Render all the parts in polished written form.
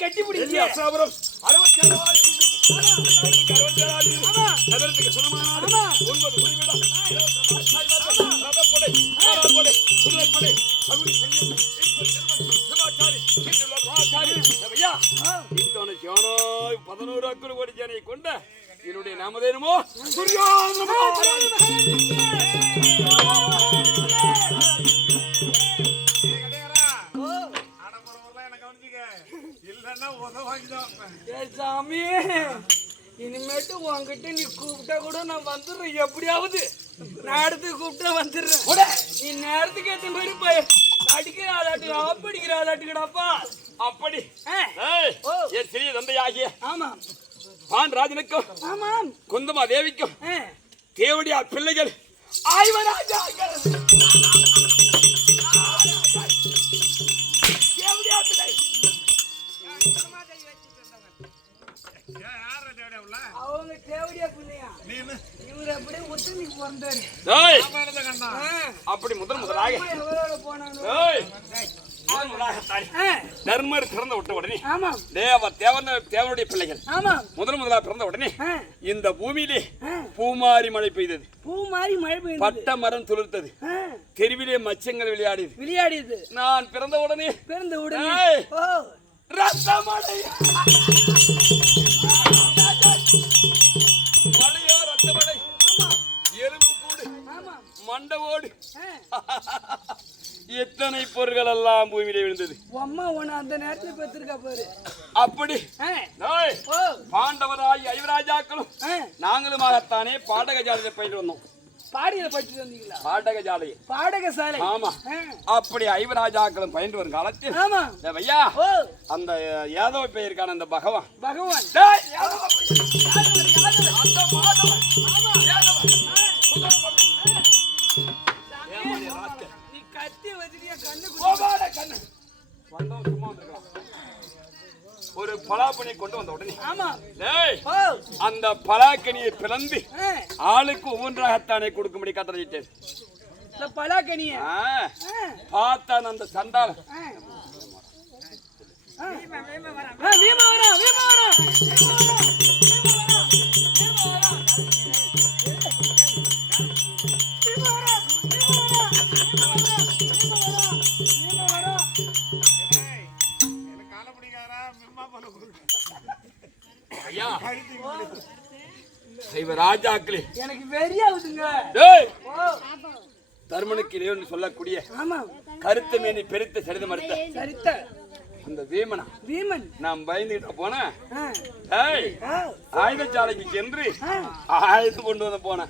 கட்டி பிடிச்சி கொண்ட என்னுடைய நாமதேனமோ சாமி இனிமேட்டு உங்ககிட்ட நீ கூப்பிட்டா கூட நான் வந்துடுறேன். எப்படியாவது நேரத்துக்கு கூப்பிட்டா வந்துடுறேன். நீ நேரத்துக்கு ஏற்ற மாதிரி அடிக்கிற ஆளாட்டுக்கு அப்படிக்கிற ஆளாட்டுக்கடாப்பா. அப்படி என் சிறிய தந்தையாகிய ஆமா பாண்டராஜனுக்கும் ஆமாம் குந்தமா தேவிக்கும் தேவடியா பிள்ளைகள் ஆய்வராஜாக்கள் அவங்க தேவடியா பிள்ளையா இவரு அப்படியே ஒத்துமைக்கு பிறந்தாரு. அப்படி முதலாக தர்மர் பிறந்த விட்ட உடனே தேவனுடைய பிள்ளைகள் முதலாக பிறந்த உடனே இந்த பூமியிலே பூமாரி மழை பெய்தது. பூமாரி மழை பெய்தது. பட்ட மரம் துளிர்த்தது. தெருவிலே மச்சங்கள் விளையாடியது. நான் பிறந்த உடனே ரத்தமழை மழையோ ரத்தமழை எலும்பு கூடு மண்டவோடு எத்தனை பொருள்கள் எல்லாம் பூமியிலே விழுந்தது. அம்மா உன அந்த நேரத்தில் பெற்றிருக்கா பாரு. அப்படி பாண்டவராய் ஐவராஜாக்களும் நாங்களுமாகத்தானே பாடக ஜாலையை பயின்று வந்தோம். பாடியில படிச்சு வந்தீங்களா? பாடக ஜாலை பாடகசாலை. ஆமா. அப்படி ஐவராஜாக்களும் பயின்று வரும் காலத்தில் ஆமா ஐயா அந்த யாதவ பெயருக்கான அந்த பகவான் நீ கத்தி வச்சிருக்கிய கண்ணு ஒரு பலாப்பணியை கொண்டு வந்த உடனே அந்த பலாக்கனியை பிளந்து ஆளுக்கு ஒவ்வொன்றாகத்தானே கொடுக்கும்படி கட்டளையிட்டேன். பலாக்கனிய பார்த்தான் அந்த சண்டாளன். ராஜாக்களே எனக்கு வெறியாகுதுங்க. தர்மனுக்கு இளையவன் சொல்லக்கூடிய கருத்து மேனி பெருத்த சரித மறுத்த அந்த வீமன் நாம் பயந்துகிட்ட போன ஆயுதசாலைக்கு சென்று ஆயுத கொண்டு வந்து போன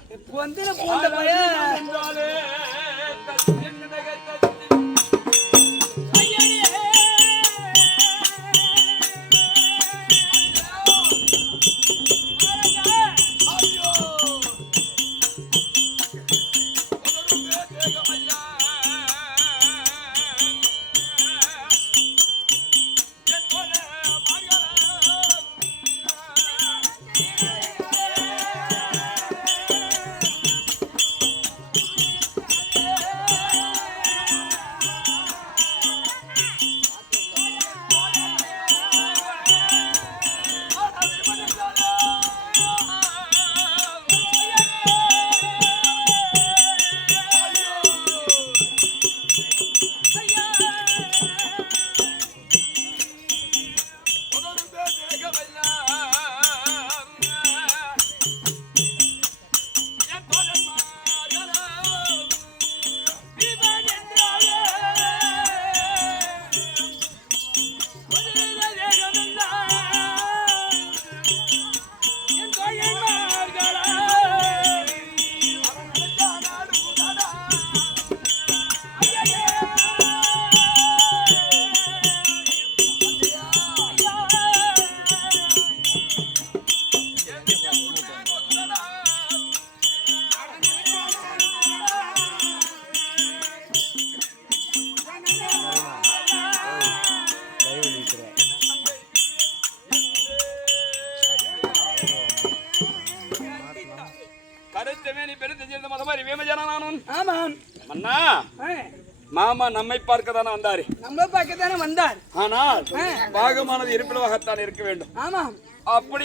கருத்தமே நீ பெரு தெரிஞ்ச மாதிரி வேமஜானா நானும் ஆமாம் மன்னா மாமா நம்மை பார்க்க தானே வந்தாரு. நம்ம பார்க்க தானே வந்தார். ஆனால் பாகமானது இருப்பிடமாகத்தான் இருக்க வேண்டும். ஆமாம். அப்படி